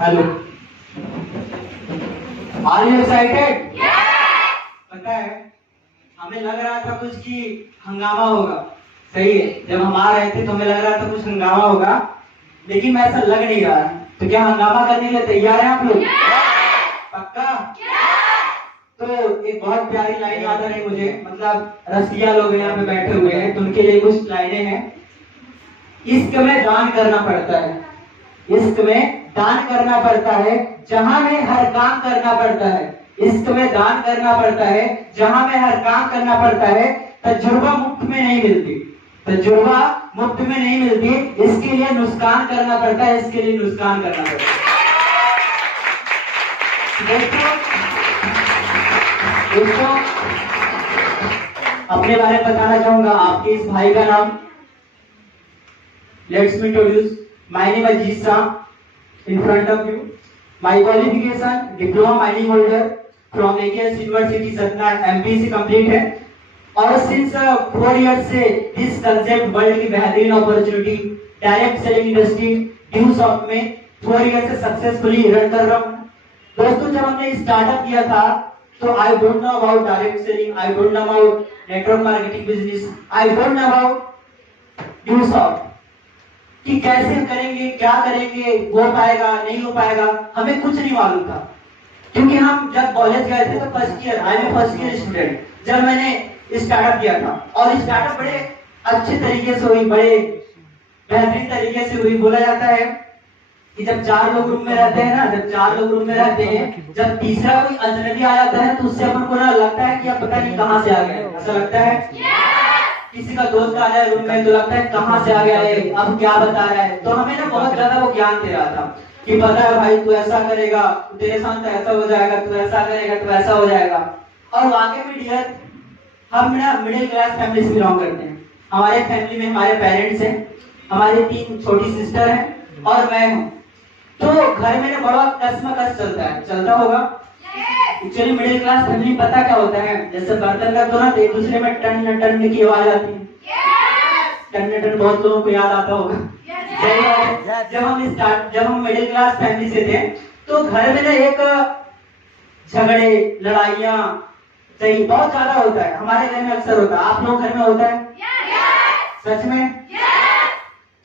Hello, are you excited? पता है, हमें लग रहा था कुछ कि हंगामा होगा। सही है, जब हम आ रहे थे तो हमें लग रहा था कुछ हंगामा होगा, लेकिन ऐसा लग नहीं रहा है। तो क्या हंगामा करने के लिए तैयार हैं आप लोग? पक्का? तो एक बहुत प्यारी लाइन याद आ रही मुझे, मतलब रसिया लोग यहाँ पे बैठे हुए हैं तो उनके लिए कुछ लाइनें हैं। इश्क में दान करना पड़ता है, इश्क में दान करना पड़ता है, जहां में हर काम करना पड़ता है। इश्क में दान करना पड़ता है, जहां में हर काम करना पड़ता है। तजुर्बा मुफ्त में नहीं मिलती, तजुर्बा मुफ्त में नहीं मिलती, इसके लिए नुकसान करना पड़ता है, इसके लिए नुकसान करना पड़ता है। दोस्तों, अपने बारे में बताना चाहूंगा। आपके इस भाई का नाम, let's me introduce, my name is Ajit Shah in front of you. My qualification diploma mining holder from AKS University Satna MP से कंप्लीट है। और सिंस 4 years से इस कंसेप्ट वर्ल्ड की बेहतरीन opportunity direct selling industry due soft में 4 years से successfully run कर रहा हूँ। दोस्तों, जब हमने स्टार्टअप किया था तो I don't know about direct selling, I don't know about network marketing business, I don't know about due soft कि कैसे करेंगे, क्या करेंगे, हो पाएगा नहीं हो पाएगा, हमें कुछ नहीं मालूम था। क्योंकि हम जब कॉलेज गए थे तो first year, I am first year student, जब मैंने स्टार्टअप किया था। और स्टार्टअप बड़े अच्छे तरीके से हुई, बड़े बेहतरीन तरीके से हुई। बोला जाता है कि जब 4 लोग रूम में रहते हैं ना, जब 4 लोग रूम में रहते हैं, जब तीसरा कोई अजनबी आ जाता है तो उससे अपन को ना लगता है कि अब पता नहीं कहां से आ गए, ऐसा लगता है। किसी का दोस्त आ जाए रूम में तो लगता है कहां से आ गया है, अब क्या बता रहा है। तो हमें ना बहुत ज्यादा वो ज्ञान दे रहा था कि पता है भाई, तू ऐसा करेगा तेरे साथ ऐसा हो जाएगा, तू ऐसा करेगा तो ऐसा हो जाएगा। और वाकई में डियर, हम ना मिडिल क्लास फैमिली से बिलोंग करते हैं। हमारे फैमिली में हमारे पेरेंट्स हैं, हमारी 3 छोटी सिस्टर हैं और मैं हूँ। तो घर में ना बड़ा कसमकस चलता है, चलता होगा। एक्चुअली मिडिल क्लास फैमिली पता क्या होता है, जैसे बर्तन रख दो ना तो एक दूसरे में टन टन की आवाज आती है। टन टन बहुत लोगों को याद आता होगा। जब हम मिडिल क्लास फैमिली से थे तो घर में ना एक झगड़े, लड़ाइयाँ सही बहुत ज्यादा होता है। हमारे घर में अक्सर होता है, आप लोग घर में होता है? सच में?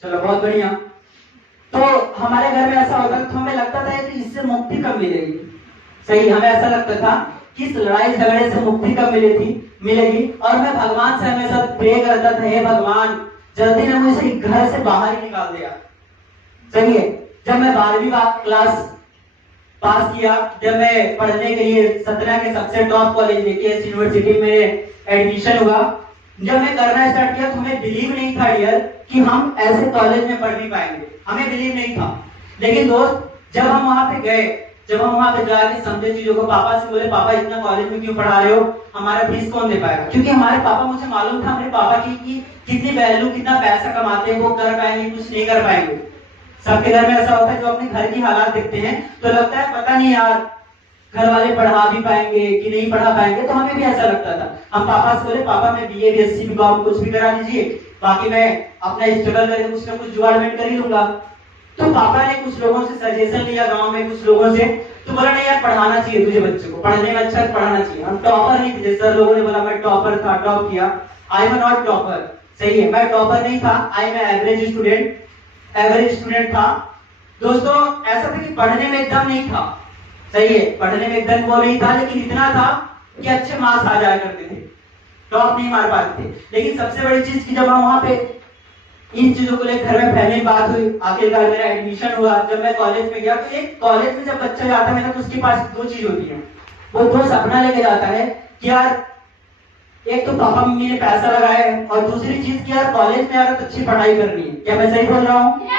चलो बहुत बढ़िया। तो हमारे घर में ऐसा होता है, तो हमें लगता था कि इससे मुक्ति कब मिलेगी। सही, हमें ऐसा लगता था कि इस लड़ाई झगड़े से मुक्ति कब मिलेगी। और मैं भगवान से हमेशा प्रे करता था, हे भगवान जल्दी ना मुझे घर से बाहर ही निकाल दिया। सही है, जब मैं 12वीं क्लास पास किया, जब मैं पढ़ने के लिए सतना के सबसे टॉप कॉलेज AKS यूनिवर्सिटी में एडमिशन हुआ, जब मैं करना स्टार्ट किया तो हमें बिलीव नहीं था डियर कि हम ऐसे कॉलेज में पढ़ नहीं पाएंगे, हमें बिलीव नहीं था। लेकिन दोस्त, जब हम वहां पे गए, जब हम वहां पे जाके समझे चीजों को, पापा से बोले पापा इतना कॉलेज में क्यों पढ़ा रहे हो, हमारा फीस कौन दे पाएगा। क्योंकि हमारे पापा, मुझे मालूम था हमारे पापा की कि कितनी वैल्यू, कितना पैसा कमाते हैं, वो कर पाएंगे कुछ नहीं कर पाएंगे। सबके घर में ऐसा होता है, जो अपने घर की हालात देखते हैं तो लगता है पता नहीं यार घर वाले पढ़ा भी पाएंगे कि नहीं पढ़ा पाएंगे। तो हमें भी ऐसा लगता था। हम पापा से बोले पापा मैं BA BSc BCom कुछ भी करा दीजिए, बाकी मैं अपना स्ट्रगल करके कुछ ना कुछ जुगाड़मेंट कर ही लूंगा। तो पापा ने कुछ लोगों से सजेशन लिया, गांव में कुछ लोगों से, तो बोला नहीं यार पढ़ाना चाहिए तुझे, बच्चे को पढ़ने में अच्छा पढ़ाना चाहिए। हम टॉपर नहीं थे, सर लोगों ने बोला मैं टॉपर था, टॉप किया। I am not topper. सही है, मैं टॉपर नहीं था, आई एम एवरेज स्टूडेंट था। दोस्तों, ऐसा था कि पढ़ने में एकदम नहीं था। सही है, पढ़ने में एकदम वो नहीं था, लेकिन इतना था कि अच्छे मार्क्स आ जाया करते थे, टॉप नहीं मार पाते थे। लेकिन सबसे बड़ी चीज की जब हम वहां पे इन चीजों को लेकर घर में फैमिली बात हुई, आखिरकार मेरा एडमिशन हुआ। जब मैं कॉलेज में गया तो एक कॉलेज में जब बच्चा जाता है तो उसके पास 2 चीज होती है। वो 2 सपना लेके जाता है कि यार एक तो पापा मम्मी ने पैसा लगाया है, और दूसरी चीज कि यार कॉलेज में यार तो अच्छी पढ़ाई करनी है। क्या मैं सही बोल रहा हूँ?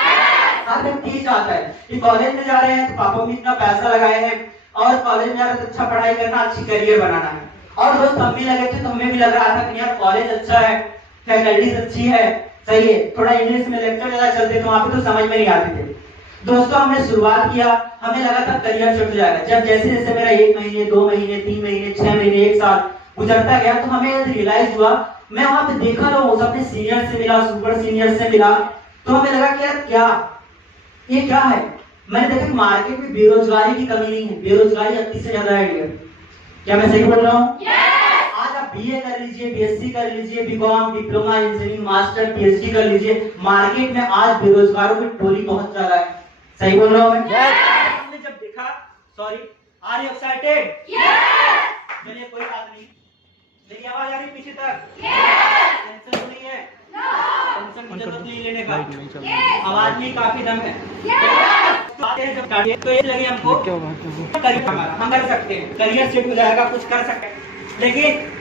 हर व्यक्ति चाहता है कि कॉलेज में जा रहे हैं तो पापा मम्मी इतना पैसा लगाए हैं, और कॉलेज में जा रहे तो अच्छा पढ़ाई करना, अच्छी करियर बनाना है। और दोस्त हम भी लगे थे तो हमें भी लग रहा था कि यार कॉलेज अच्छा है, फैकल्टीज अच्छी है। सही है, थोड़ा इंग्लिश में लेक्चर ज्यादा चलते तो वहां पे तो समझ में नहीं आते थे। दोस्तों, हमने शुरुआत किया, हमें लगा था करियर छुट जाएगा। जब जैसे जैसे मेरा 1 महीने, 2 महीने, 3 महीने, 6 महीने, 1 साल गुजरता गया तो हमें रियलाइज हुआ मैं वहां पे देखा लोगों अपने सीनियर से मिला, सुपर सीनियर से मिला, तो हमें लगा कि यार क्या ये क्या है। मैंने देखा मार्केट में बेरोजगारी की कमी नहीं है, बेरोजगारी 80 से ज्यादा है। क्या मैं सही बोल रहा हूँ? आज आप बीए कर लीजिए, बीएससी कर लीजिए, BCom, diploma, engineering, master, PhD कर लीजिए, मार्केट में आज बेरोजगारों की टोली बहुत ज्यादा है। सही बोल रहा हूँ मैं? हमने जब देखा, सॉरी, आर यू एक्साइटेड? चलिए कोई बात नहीं, मेरी आवाज आ रही पीछे तक? टेंशन तो नहीं है? टेंशन की जरूरत नहीं लेने का, आवाज में काफी दम है। तो ये लगे हमको करियर हम कर सकते हैं, करियर सेट हो जाएगा, कुछ कर सकते हैं, लेकिन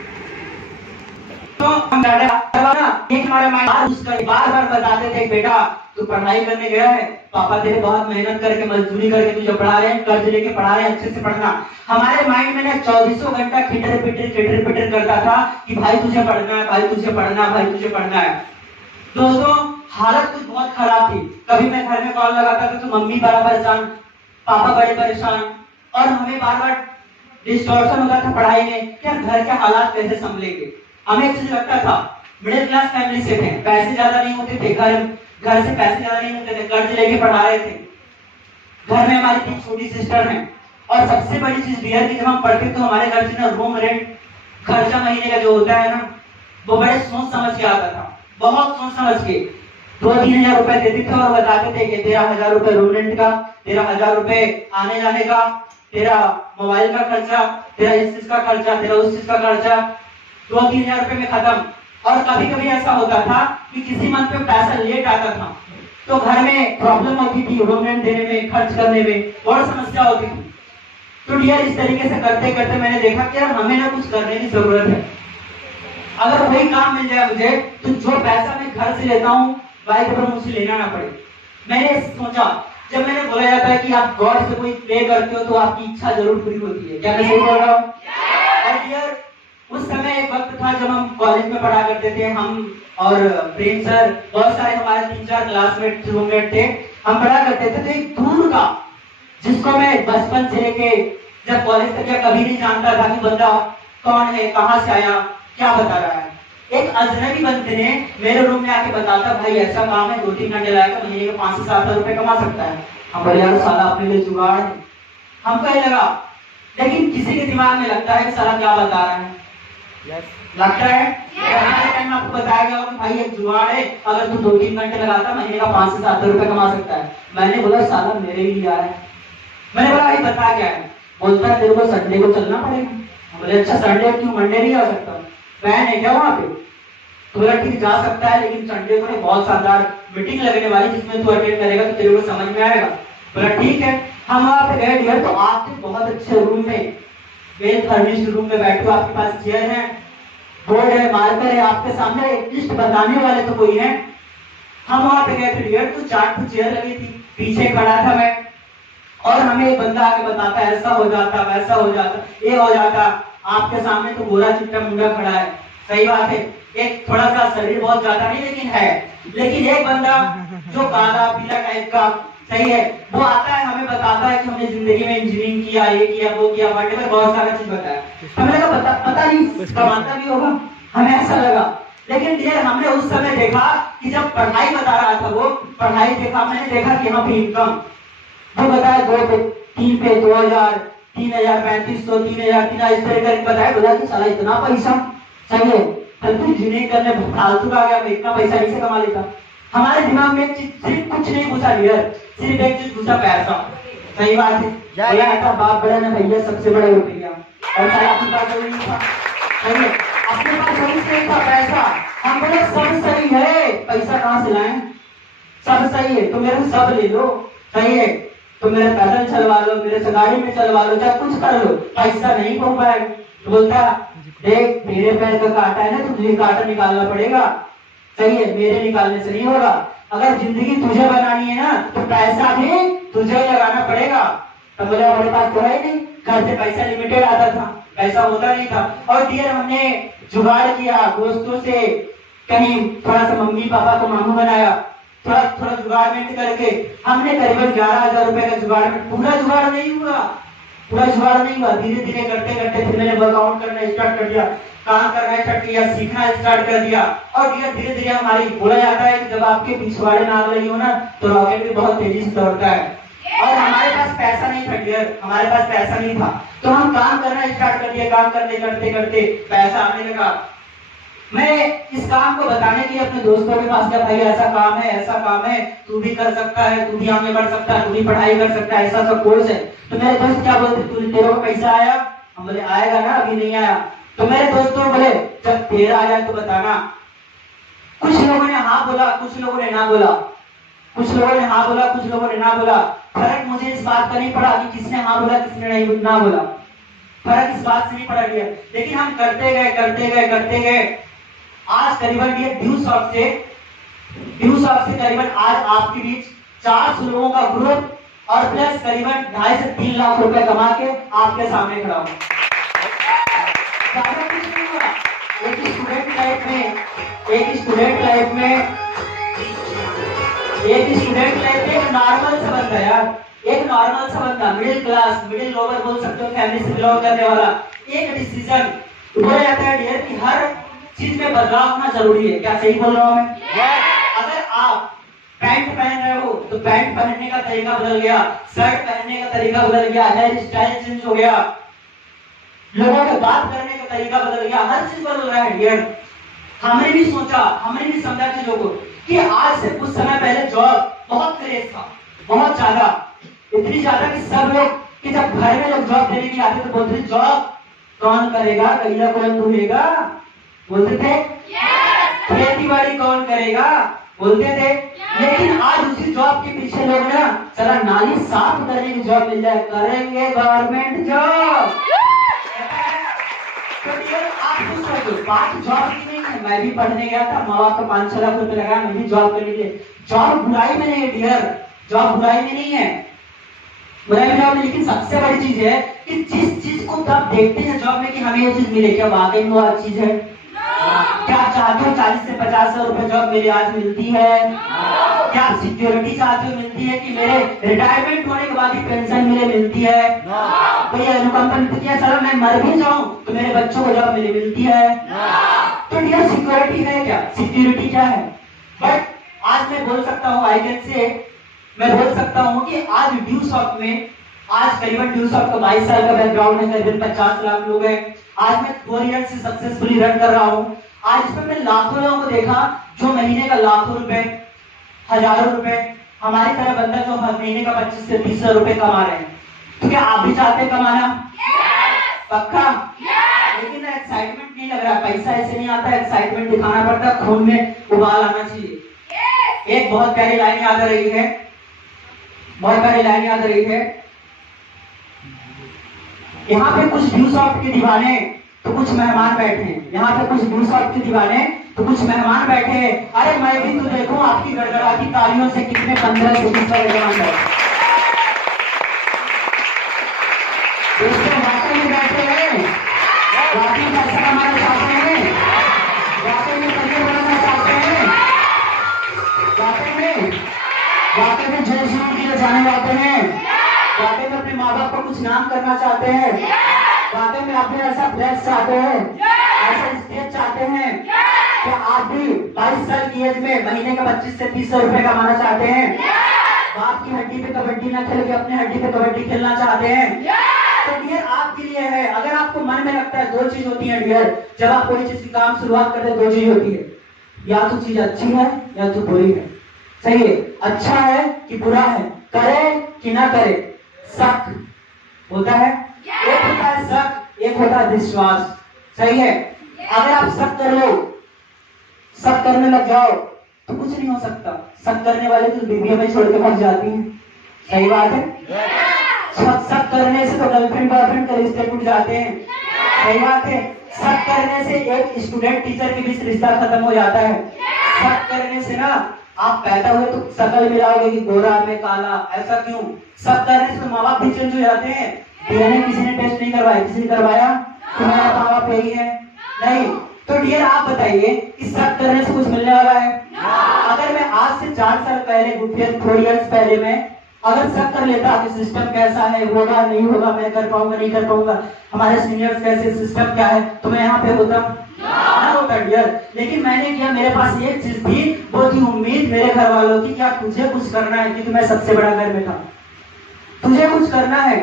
तो हम हमारे माइंड उसका बार बार बताते थे बेटा तू पढ़ाई करने गया है, पापा तेरे बहुत मेहनत करके मजदूरी करके तुझे पढ़ा रहे हैं, कर्ज लेके पढ़ा रहे हैं, अच्छे से पढ़ना। हमारे माइंड में ना 24 घंटा खिटर पिटर करता था कि भाई तुझे पढ़ना है, भाई तुझे पढ़ना, भाई तुझे पढ़ना है। दोस्तों हालत कुछ बहुत खराब थी। कभी मैं घर में कॉल लगाता था तो मम्मी बड़ा परेशान, पापा बड़े परेशान, और हमें बार बार डिस्टॉर्शन होता था पढ़ाई में, क्या घर के हालात कैसे संभलेंगे। हमें एक चीज लगता था, मिडिल क्लास फैमिली से थे, पैसे ज्यादा नहीं होते थे, घर से पैसे ज्यादा नहीं होते थे, कर्ज लेके पढ़ा रहे थे। घर में हमारी 3 छोटी सिस्टर हैं, और सबसे बड़ी चीज डियर की जब हम पढ़ते तो हमारे घर से ना रूम रेंट खर्चा महीने का जो होता है ना, वो बड़े सोच समझ के आता था, बहुत सोच समझ के। 2-3 हजार रुपए देते थे और बताते थे कि 13,000 रुपए रूम रेंट का, 13,000 रुपए आने जाने का, तेरा मोबाइल का खर्चा, तेरा इस चीज का खर्चा, तेरा उस चीज का खर्चा, 2-3 हजार रुपए में खत्म। और कभी कभी ऐसा होता था कि किसी मंथ में पैसा लेट आता था तो घर में प्रॉब्लम होती थी, रूम रेंट देने में, खर्च करने में और समस्या होती थी। तो डियर इस तरीके से करते करते मैंने देखा कि यार हमें ना कुछ करने की जरूरत है। अगर वही काम मिल जाए मुझे तो जो पैसा मैं घर से लेता हूँ भाई तो मुझे लेना ना पड़े। मैंने सोचा, जब मैंने बोला जाता है कि आप गॉड से कोई प्रे करते हो तो आपकी इच्छा जरूर पूरी होती है, क्या मैं सही बोल रहा हूँ? और डियर उस समय एक वक्त था जब हम कॉलेज में पढ़ा करते थे, हम और प्रेम सर, बहुत सारे हमारे 3-4 क्लासमेट रूममेट थे, हम पढ़ा करते थे। तो एक दूर का जिसको मैं बचपन से लेके जब कॉलेज तक या कभी नहीं जानता था कि बंदा कौन है, कहाँ से आया, क्या बता रहा है, एक अजनबी बंदे ने मेरे रूम में आके बताता भाई ऐसा काम है, 2-3 घंटे लगाएगा, महीने के 5 से 7 हजार रुपए कमा सकता है। हम बोले यार साला अपने लिए जुगाड़ है, हमको ये लगा। लेकिन किसी के दिमाग में लगता है साला क्या बता रहा है, लगता है टाइम आपको बताया गया कि भाई एक जुगाड़ है, अगर तू 2-3 घंटे लगाता महीने का 5 से 7 हजार रुपए कमा सकता है। मैंने बोला साला मेरे लिए आ रहा है। मैंने बोला भाई बता क्या है? बोलता है तेरे को संडे को चलना पड़ेगा। बोले अच्छा संडे क्यों, मंडे नहीं आ सकता? बैन है क्या वहाँ पे? तो बोला ठीक जा सकता है, लेकिन संडे को बहुत शानदार मीटिंग लगने वाली जिसमें तू अटेंड करेगा तो तेरे को समझ में आएगा। बोला ठीक है। हम वहाँ पे गए डियर, तो आपके बहुत अच्छे रूम में, वेल फर्निश्ड रूम में बैठे हो, आपके पास चेयर है, बोर्ड है, मार्कर है, आपके सामने एक लिस्ट बताने वाले तो कोई है। हम वहाँ पे गए थे डियर, तो 4 चेयर लगी थी, पीछे खड़ा था मैं, और हमें एक बंदा आके बताता ऐसा हो जाता, वैसा हो जाता, ये हो जाता। आपके सामने तो गोरा चिट्टा मुंडा खड़ा है, सही बात है, एक थोड़ा सा शरीर बहुत ज्यादा नहीं लेकिन है, लेकिन एक बंदा जो काला पीला टाइप का, सही है, वो आता है हमें बताता है कि हमने जिंदगी में इंजीनियरिंग किया, ये किया, वो किया, वट बहुत सारा चीज बताया। हमें लगा पता नहीं कमाता भी होगा, हमें ऐसा लगा। लेकिन डियर हमने उस समय देखा कि जब पढ़ाई बता रहा था, वो पढ़ाई देखा, मैंने देखा कि यहाँ पे इनकम वो बताया 2 पे 3 पे 2000, 3000, 3500, 3000 इस तरह करके बताया। बोला कि साला इतना पैसा, सही है, तू इंजीनियरिंग करने फालतू का गया, मैं इतना पैसा नहीं से कमा लेता। हमारे दिमाग में सिर्फ कुछ नहीं घुसा डियर, सिर्फ एक चीज घुसा पैसा, सही बात है। बोला था बाप बड़ा ना भैया सबसे बड़ा रुपया, और साला आपके पास कोई नहीं था, सही है, अपने पास कोई नहीं था पैसा। हम बोले सब सही है, पैसा कहाँ से लाएं, सब सही है तो मेरे सब ले लो, सही है, तो मेरे पैदल चलवा लो, मेरे से गाड़ी में चलवा लो, चाहे कुछ कर लो, पैसा नहीं हो पाएगा। तो बोलता देख मेरे पैर का कांटा है ना, तुझे कांटा निकालना पड़ेगा, सही है, मेरे निकालने से नहीं होगा। अगर जिंदगी तुझे बनानी है ना तो पैसा भी तुझे लगाना पड़ेगा। तो बोला हमारे पास तो है नहीं, घर से पैसा लिमिटेड आता था, पैसा होता नहीं था। और डियर हमने जुगाड़ किया, दोस्तों से कहीं थोड़ा सा मम्मी पापा को मामू बनाया, थोड़ा जुगाड़मेंट करके हमने करीबन 11,000 रुपए का जुगाड़मेंट, पूरा जुगाड़ नहीं हुआ, पूरा जुगाड़ नहीं हुआ, धीरे धीरे करते करते फिर मैंने वर्कआउट करना स्टार्ट कर दिया। काम करना स्टार्ट किया, सीखना स्टार्ट कर दिया। और डियर धीरे धीरे हमारी बोला जाता है कि जब आपके पिछवाड़े में आग लगी हो ना तो रॉकेट भी बहुत तेजी से दौड़ता है। और हमारे पास पैसा नहीं था डियर, हमारे पास पैसा नहीं था, तो हम काम करना स्टार्ट कर दिया। काम करते करते करते पैसा आने लगा। मैं इस काम को बताने के लिए अपने दोस्तों के पास गया, भाई ऐसा काम है, ऐसा काम है, तू भी कर सकता है, तू भी आगे बढ़ सकता है, तू भी पढ़ाई कर सकता है, ऐसा सब कोर्स है। तो मेरे दोस्त क्या बोलते, तू तेरे को पैसा आया? हम बोले आएगा ना, अभी नहीं आया। तो मेरे दोस्तों बोले जब तेरा आ जाए तो बताना। कुछ लोगों ने हाँ बोला, कुछ लोगों ने ना बोला, कुछ लोगों ने हाँ बोला, कुछ लोगों ने ना बोला। फर्क मुझे इस बात का नहीं पड़ा कि किसने हाँ बोला किसने नहीं ना बोला, फर्क इस बात से नहीं पड़ा गया। लेकिन हम करते गए करते गए करते गए। आज करीबन ये ड्यू शॉप से करीबन आज आपके बीच 400 लोगों का ग्रुप और प्लस करीबन 2.5 से 3 लाख रुपए कमा के आपके सामने खड़ा हूं। एक स्टूडेंट लाइफ में एक नॉर्मल सा बंदा यार, एक नॉर्मल सा बंदा, मिडिल क्लास, मिडिल लोअर बोल सकते हो, फैमिली से बिलोंग करने वाला, एक डिसीजन बोला जाता है डियर कि हर चीज में बदलाव होना जरूरी है। क्या सही बोल रहा हूं मैं? अगर आप पैंट पहन रहे हो तो पैंट पहनने का तरीका बदल गया, शर्ट पहनने का तरीका बदल गया, हेयर स्टाइल चेंज हो गया, लोगों के बात करने का तरीका बदल गया, हर चीज बदल रहा है डियर। हमने भी सोचा, हमने भी समझा चीजों को कि आज से कुछ समय पहले जॉब बहुत क्रेज था, बहुत ज्यादा, इतनी ज्यादा कि सब लोग कि जब घर में लोग जॉब देने के लिए आते तो बोलते जॉब कौन करेगा, गैया कौन धोएगा, बोलते थे खेती बाड़ी कौन करेगा, बोलते थे। लेकिन आज उसी जॉब के पीछे लोग ना चला नाली साफ करने की जॉब मिल जाए, करेंगे गवर्नमेंट जॉब। आप खुश हो, बात जॉब की नहीं है। मैं भी पढ़ने गया था, माँ बाप को 5-6 लाख रुपए लगाया, मैं भी जॉब करने के लिए। जॉब बुराई में नहीं है डियर, जॉब बुराई में नहीं है, बुराई में नहीं। लेकिन सबसे बड़ी चीज है कि जिस चीज को आप देखते हैं जॉब में कि हमें ये चीज मिले, क्या वाकई में वो अच्छी चीज है? क्या चाहते हो 40 से 50 हजार रुपए जॉब मेरी आज मिलती है? क्या आप सिक्योरिटी चाहते हो मिलती है कि मेरे रिटायरमेंट होने के बाद ही पेंशन मिलती है? कोई अनुकंपा किया सर मैं मर भी जाऊं तो मेरे बच्चों को जॉब मिलती है? तो ये सिक्योरिटी है क्या? सिक्योरिटी क्या है? बट आज मैं बोल सकता हूँ, आई कैन से, मैं बोल सकता हूँ कि आज ड्यू शॉप में, आज करीबन ड्यू शॉप का 22 साल का बैकग्राउंड है, करीबन 50 लाख लोग हैं। आज मैं 4 ईयर से सक्सेसफुली रन कर रहा हूँ। आज इसमें मैं लाखों लोगों को देखा जो महीने का लाखों रुपए, हजारों रुपए, हमारी तरह बंदा जो हर महीने का 25 से 30 हजार रुपए कमा रहे हैं। तो क्या आप भी चाहते हैं कमाना? पक्का? लेकिन एक्साइटमेंट नहीं लग रहा, पैसा ऐसे नहीं आता, एक्साइटमेंट दिखाना पड़ता, खून में उबाल आना चाहिए। एक बहुत प्यारी लाइन याद आ रही है, बहुत प्यारी लाइन याद आ रही है। यहाँ पे कुछ ड्यू शॉप के दीवाने तो कुछ मेहमान बैठे हैं, यहाँ पे कुछ ड्यू शॉप के दीवाने तो कुछ मेहमान बैठे हैं। अरे मैं भी तो देखूं आपकी गड़गड़ाती तालियों से कितने 15 से 20 मेहमान बैठे, दोस्तों वाकई में बैठे हैं, वाकई में पैसा कमाना चाहते हैं, वाकई में करियर बनाना चाहते हैं, वाकई में जो शुरू किए जाने वाले हैं, वाकई में अपने माँ बाप को कुछ नाम करना चाहते हैं, वाकई में अपने ऐसा फ्लैट चाहते हैं, ऐसा स्टेज चाहते हैं। क्या आप भी 22 साल की एज में महीने का 25 से 30 रुपए कमाना चाहते हैं? बाप की हड्डी पे कबड्डी ना खेल के अपने हड्डी पे कबड्डी खेलना चाहते हैं? तो डियर आपके लिए है। अगर आपको मन में लगता है, 2 चीज होती है डियर, जब आप कोई चीज की काम शुरुआत करते हैं 2 चीज होती है, या तो चीज अच्छी है या तो बुरी है। सही है? अच्छा है कि बुरा है, करे कि ना करे, शक होता है, एक होता है शक, एक होता है विश्वास। सही है? अगर आप शक कर लो, शक करने लग जाओ तो कुछ नहीं हो सकता। शक करने वाले तो बीवी में छोड़ के भाग जाती हैं। सही बात है? शक करने से तो गर्लफ्रेंड बॉयफ्रेंड का रिश्ते टूट जाते हैं। सही बात है? शक करने से एक स्टूडेंट टीचर के बीच रिश्ता खत्म हो जाता है। शक करने से ना आप पैदा हुए तो शक्ल मिलाओगे कि गोरा में काला, ऐसा क्यों? शक करने से तो माँ बाप भी चेंज हो जाते हैं। डीएनए किसी ने टेस्ट नहीं करवाया, किसी ने करवाया? तुम्हारा माँ बाप यही है? नहीं। तो डियर आप बताइए कि शक करने से कुछ मिलने वाला है? अगर मैं आज से 4 साल पहले, 4 इयर्स पहले मैं अगर शक कर लेता कि सिस्टम कैसा है, होगा नहीं होगा, मैं कर पाऊंगा नहीं कर पाऊंगा, हमारे सीनियर्स कैसे, सिस्टम क्या है, तो मैं यहाँ पे होता ना होता डियर। लेकिन मैंने किया, मेरे पास एक चीज थी, वो थी उम्मीद मेरे घर वालों की, क्या तुझे कुछ करना है, क्योंकि मैं सबसे बड़ा घर में था, तुझे कुछ करना है,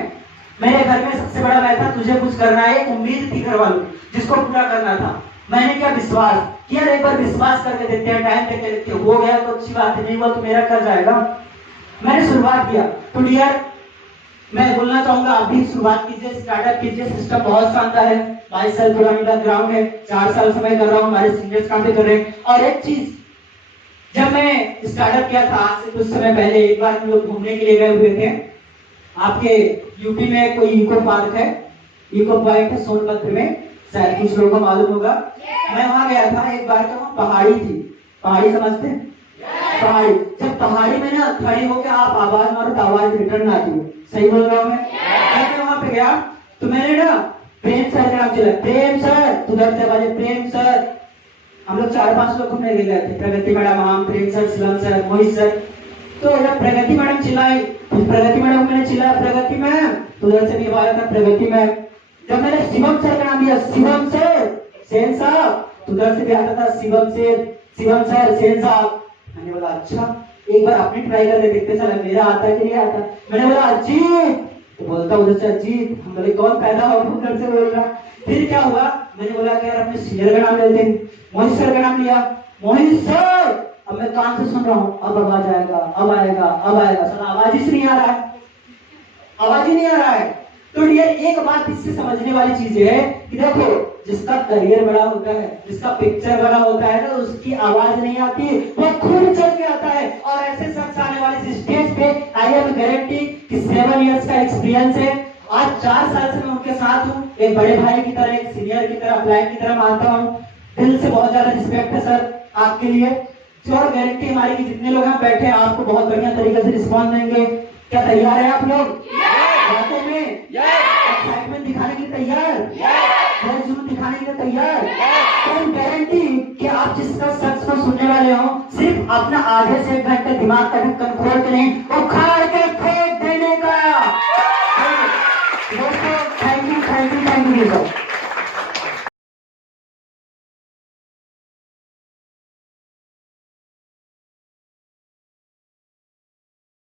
मेरे घर में सबसे बड़ा मैं था, तुझे कुछ करना है, एक उम्मीद थी घर वालों की जिसको पूरा करना था। मैंने क्या विश्वास किया, एक बार विश्वास करके देखते हैं, टाइम तक देखते हैं, हो गया तो अच्छी बात है, नहीं हुआ तो मेरा कर जाएगा। मैंने शुरुआत किया। तो डियर मैं बोलना चाहूंगा, आप भी शुरुआत कीजिए, स्टार्टअप कीजिए, सिस्टम बहुत शानदार है, 22 साल पुरानी बैकग्राउंड है, 4 साल से मैं कर रहा हूँ, हमारे सीनियर्स काम भी कर रहे हैं। और एक चीज, जब मैं स्टार्टअप किया था आज से कुछ समय पहले, एक बार हम लोग घूमने के लिए गए हुए थे, आपके यूपी में कोई इको पार्क है, इको पॉइंट है सोनभद्र में, शायद कुछ लोगों को मालूम होगा। मैं वहां गया था एक बार, तो वहां पहाड़ी थी, पहाड़ी समझते हैं, पहाड़ी, जब पहाड़ी में ना खड़ी होकर आप आवाज मारो तो आवाज रिटर्न आती है, सही बोल रहा हूँ मैं वहां पे गया तो मैंने ना प्रेम सर का नाम चला, प्रेम सर, उधर से बाजे प्रेम सर, हम लोग 4-5 लोग घूमने गए थे, प्रगति मैडम, हम, प्रेम सर, शिवम सर, मोहित सर। तो जब प्रगति मैडम चिल्लाई, प्रगति मैडम मैंने चिल्लाया प्रगति मैम, तो उधर से भी आवाज था प्रगति मैम। जब मैंने शिवम सर का नाम लिया, शिवम सर, सेन साहब, तो उधर से भी आता था शिवम सर, सेन साहब। मैंने बोला अच्छा, एक बार अपनी ट्राई करके देखते, चला मेरा आता है कि नहीं आता। मैंने बोला अजीत, तो बोलता उधर से अजीत, हम बोले कौन पैदा हो, उधर से बोल रहा। फिर क्या हुआ, मैंने बोला कि यार अपने सीनियर का नाम लेते हैं, मोहित सर का नाम लिया, मोहित सर, अब मैं कान से सुन रहा हूँ, अब आवाज आएगा, अब आएगा, अब आएगा, सर आवाज ही नहीं आ रहा है, आवाज ही नहीं आ रहा है। तो ये एक बात इससे समझने वाली चीज है कि देखो, जिसका करियर बड़ा होता है, जिसका पिक्चर बड़ा होता है ना, उसकी आवाज नहीं आती, वो खुद चल के आता है। और ऐसे शख्स आने वाले स्टेज पे, आई एम गारंटी कि 7 इयर्स का एक्सपीरियंस है, आज 4 साल से मैं उनके साथ हूँ, एक बड़े भाई की तरह, एक सीनियर की तरह, क्लाइंट की तरह मानता हूँ, दिल से बहुत ज्यादा रिस्पेक्ट है सर आपके लिए। श्योर गारंटी हमारी कि जितने लोग यहाँ बैठे हैं आपको बहुत बढ़िया तरीके से रिस्पॉन्स देंगे। क्या तैयार है आप लोग? बातों में एक्साइटमेंट दिखाने के लिए तैयार, जुनून दिखाने के लिए तैयार। तो गारंटी कि आप जिसका शख्स को सुनने वाले हो, सिर्फ अपना आधे से 1 घंटे दिमाग का ढक्कन खोल के नहीं, उखाड़ के फेंक देने का। दोस्तों थैंक यू।